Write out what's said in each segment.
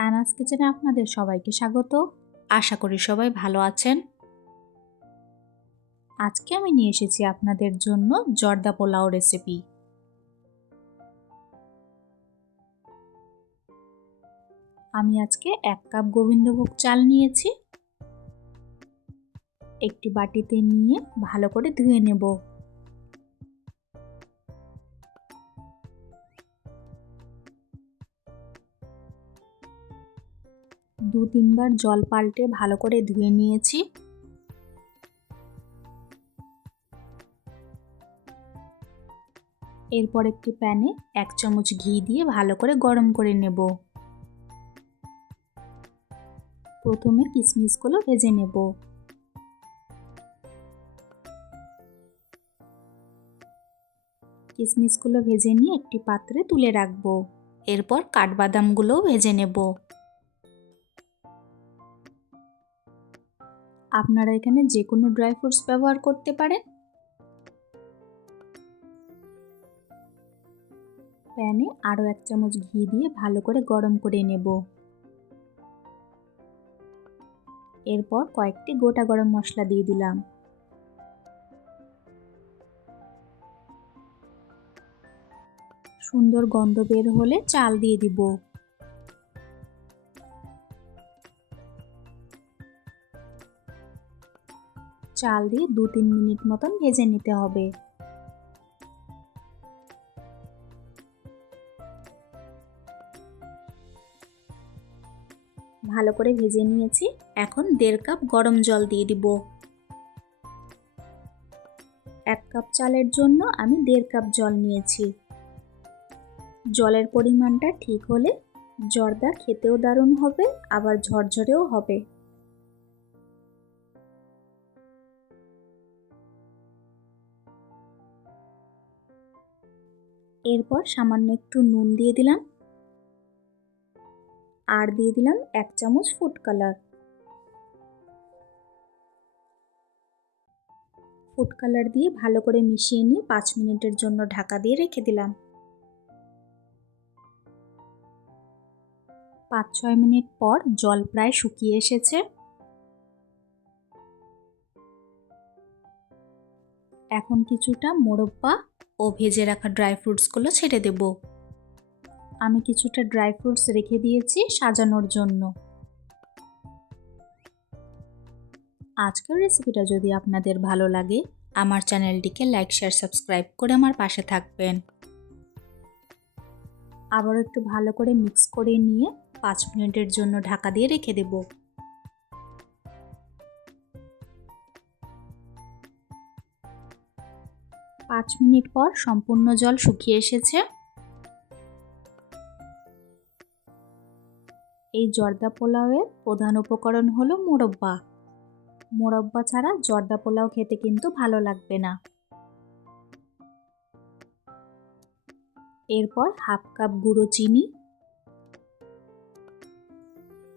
অ্যানাস কিচেনে আপনাদের সবাইকে স্বাগত। আশা করি সবাই ভালো আছেন। আজকে আমি নিয়ে এসেছি আপনাদের জন্য জর্দা পোলাও রেসিপি। আমি আজকে 1 কাপ গোবিন্দভোগ চাল নিয়েছি। একটি বাটিতে নিয়ে ভালো করে ধুয়ে নেব। দু-তিনবার জল পাল্টে ভালো করে ধুয়ে নিয়েছি। এরপর একটি প্যানে 1 চামচ ঘি দিয়ে ভালো করে গরম করে নেব। প্রথমে কিশমিশগুলো ভেজে নেব। কিশমিশগুলো ভেজে নিয়ে একটি পাত্রে তুলে রাখব। এরপর কাঠবাদামগুলোও ভেজে নেব। আপনারা এখানে যে কোনো ড্রাই ফ্রুটস ব্যবহার করতে পারেন। প্যানে আরও 1 চামচ ঘি দিয়ে ভালো করে গরম করে নেব। এরপর কয়েকটি গোটা গরম মশলা দিয়ে দিলাম। সুন্দর গন্ধ বের হলে চাল দিয়ে দিব। চাল দিয়ে 2-3 মিনিট মতন ভেজে নিতে হবে। ভালো করে ভেজে নিয়েছি। এখন 1.5 কাপ গরম জল দিয়ে দিব। 1 কাপ চালের জন্য আমি 1.5 কাপ জল নিয়েছি। জলের পরিমাণটা ঠিক হলে জর্দা খেতেও দারুণ হবে, আবার ঝরঝরেও হবে। এরপর সামান্য একটু নুন দিয়ে দিলাম আর দিয়ে দিলাম 1 চামচ ফুড কালার। ফুড কালার দিয়ে ভালো করে মিশিয়ে নিয়ে 5 মিনিটের জন্য ঢাকা দিয়ে রেখে দিলাম। 5-6 মিনিট পর জল প্রায় শুকিয়ে এসেছে। এখন কিছুটা মোরব্বা ও ভেজে রাখা ড্রাই ফ্রুটসগুলো ছেড়ে দেব। আমি কিছুটা ড্রাই ফ্রুটস রেখে দিয়েছি সাজানোর জন্য। আজকের রেসিপিটা যদি আপনাদের ভালো লাগে, আমার চ্যানেলটিকে লাইক, শেয়ার, সাবস্ক্রাইব করে আমার পাশে থাকবেন। আবার একটু ভালো করে মিক্স করে নিয়ে 5 মিনিটের জন্য ঢাকা দিয়ে রেখে দেব। পাঁচ মিনিট পর সম্পূর্ণ জল শুকিয়ে এসেছে। এই জর্দা পোলাওয়ের প্রধান উপকরণ হলো মোরব্বা। মোরব্বা ছাড়া জর্দা পোলাও খেতে কিন্তু ভালো লাগবে না। এরপর 1/2 কাপ গুঁড়ো চিনি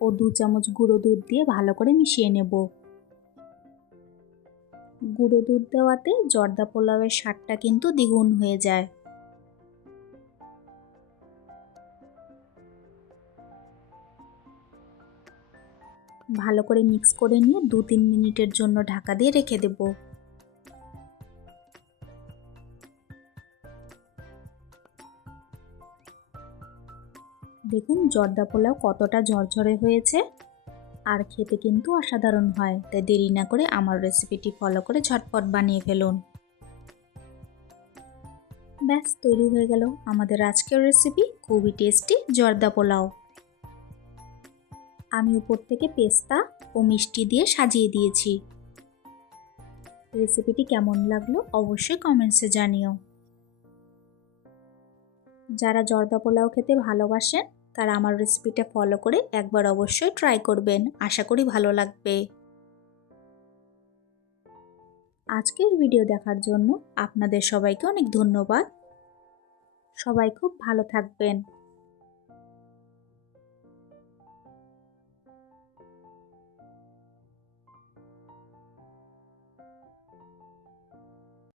ও 2 চামচ গুঁড়ো দুধ দিয়ে ভালো করে মিশিয়ে নেব। গুঁড়ো দুধ দেওয়াতে জর্দা পোলাওয়ের স্বাদটা কিন্তু দ্বিগুণ হয়ে যায়। ভালো করে মিক্স করে নিয়ে 2-3 মিনিটের জন্য ঢাকা দিয়ে রেখে দেব। দেখুন জর্দা পোলাও কতটা ঝরঝরে হয়েছে, আর খেতে কিন্তু অসাধারণ হয়। তাই দেরি না করে আমার রেসিপিটি ফলো করে ঝটপট বানিয়ে ফেলুন। ব্যাস তৈরি হয়ে গেল আমাদের আজকের রেসিপি, খুবই টেস্টি জর্দা পোলাও। আমি উপর থেকে পেস্তা ও মিষ্টি দিয়ে সাজিয়ে দিয়েছি। রেসিপিটি কেমন লাগলো অবশ্যই কমেন্টসে জানিও। যারা জর্দা পোলাও খেতে ভালোবাসেন তারা আমার রেসিপিটা ফলো করে একবার অবশ্যই ট্রাই করবেন। আশা করি ভালো লাগবে। আজকের ভিডিও দেখার জন্য আপনাদের সবাইকে অনেক ধন্যবাদ। সবাই খুব ভালো থাকবেন।